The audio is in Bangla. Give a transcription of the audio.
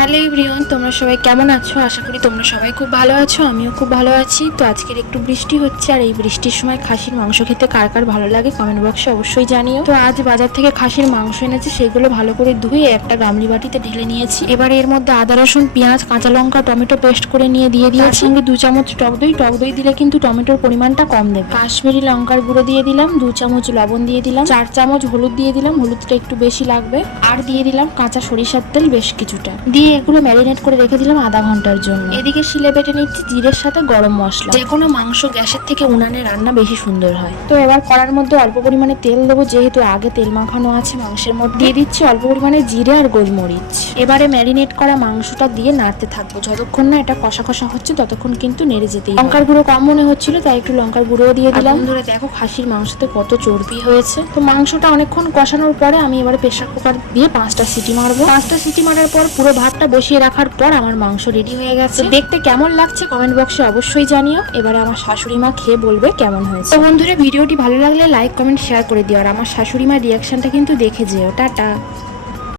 হ্যালো এভরিওয়ান, তোমরা সবাই কেমন আছো? আশা করি তোমরা সবাই খুব ভালো আছো। আমিও খুব ভালো আছি। তো আজকের একটু বৃষ্টি হচ্ছে, আর এই বৃষ্টির সময় খাসির মাংস খেতে কার কার ভালো লাগে কমেন্ট বক্সে অবশ্যই জানিও। তো আজ বাজার থেকে খাসির মাংস এনেছে, সেগুলো ভালো করে ধুয়ে একটা গামলি বাটিতে ঢেলে নিয়েছি। এবার এর মধ্যে আদা রসুন পেঁয়াজ কাঁচা লঙ্কা টমেটো পেস্ট করে দিয়ে দিয়েছি। তার সঙ্গে 2 চামচ টক দই দিলে কিন্তু টমেটোর পরিমাণটা কম দেবে। কাশ্মীরি লঙ্কার গুঁড়ো দিয়ে দিলাম, 2 চামচ লবণ দিয়ে দিলাম, 4 চামচ হলুদ দিয়ে দিলাম, হলুদটা একটু বেশি লাগবে, আর দিয়ে দিলাম কাঁচা সরিষার তেল বেশ কিছুটা দিয়ে এগুলো ম্যারিনেট করে রেখে দিলাম আধা ঘন্টার জন্য। এদিকে শিলে বেটে নিচ্ছি জিরের সাথে গরম মশলা। যে কোনো মাংস গ্যাসের থেকে উনানে রান্না বেশি সুন্দর হয়। তো এবার কড়ার মধ্যে অল্প পরিমাণে তেল দেবো, যেহেতু আগে তেল মাখানো আছে মাংসের মধ্যে। দিয়ে দিচ্ছি অল্প পরিমাণে জিরে আর গোলমরিচ। এবারে ম্যারিনেট করা মাংসটা দিয়ে নাড়তে থাকবো, যতক্ষণ না এটা কষা কষা হচ্ছে ততক্ষণ কিন্তু নেড়ে যেতেই। লঙ্কার গুঁড়ো কম মনে হচ্ছিল, তাই একটু লঙ্কার গুঁড়োও দিয়ে দিলাম। ধরে দেখো খাসির মাংসতে কত চর্বি হয়েছে। তো মাংসটা অনেকক্ষণ কষানোর পরে আমি এবারে প্রেসার কুকার দিয়ে 5টা সিটি মারবো। 5টা সিটি মারার পর পুরো ভাতটা বসিয়ে রাখার পর আমার মাংস রেডি হয়ে গেছে। দেখতে কেমন লাগছে কমেন্ট বক্সে অবশ্যই জানিও। এবারে আমার শাশুড়ি মা খেয়ে বলবে কেমন হয়েছে। তো বন্ধুরা, ভিডিওটি ভালো লাগলে লাইক কমেন্ট শেয়ার করে দিও, আর আমার শাশুড়ি মার রিয়াকশনটা কিন্তু দেখে যেও। টাটা।